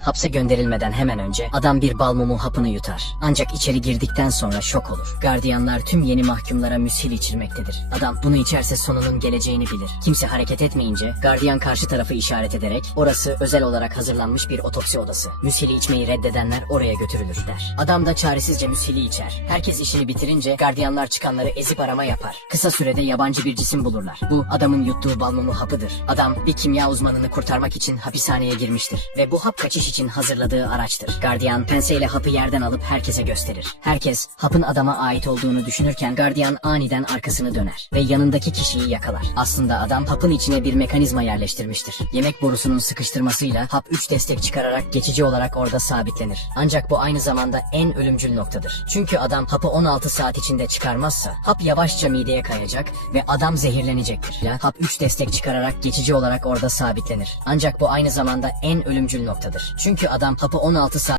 Hapse gönderilmeden hemen önce adam bir bal mumu hapını yutar. Ancak içeri girdikten sonra şok olur. Gardiyanlar tüm yeni mahkumlara müshil içirmektedir. Adam bunu içerse sonunun geleceğini bilir. Kimse hareket etmeyince gardiyan karşı tarafı işaret ederek orası özel olarak hazırlanmış bir otopsi odası. Müshili içmeyi reddedenler oraya götürülür der. Adam da çaresizce müshili içer. Herkes işini bitirince gardiyanlar çıkanları ezip arama yapar. Kısa sürede yabancı bir cisim bulurlar. Bu adamın yuttuğu bal mumu hapıdır. Adam bir kimya uzmanını kurtarmak için hapishaneye girmiştir. Ve bu hap kaçış için hazırladığı araçtır. Gardiyan penseyle hapı yerden alıp herkese gösterir. Herkes hapın adama ait olduğunu düşünürken gardiyan aniden arkasını döner ve yanındaki kişiyi yakalar. Aslında adam hapın içine bir mekanizma yerleştirmiştir. Yemek borusunun sıkıştırmasıyla hap 3 destek çıkararak geçici olarak orada sabitlenir. Ancak bu aynı zamanda en ölümcül noktadır. Çünkü adam hapı 16 saat içinde çıkarmazsa hap yavaşça mideye kayacak ve adam zehirlenecektir. Ya, hap 3 destek çıkararak geçici olarak orada sabitlenir. Ancak bu aynı zamanda en ölümcül noktadır. Çünkü adam hapı 16 saat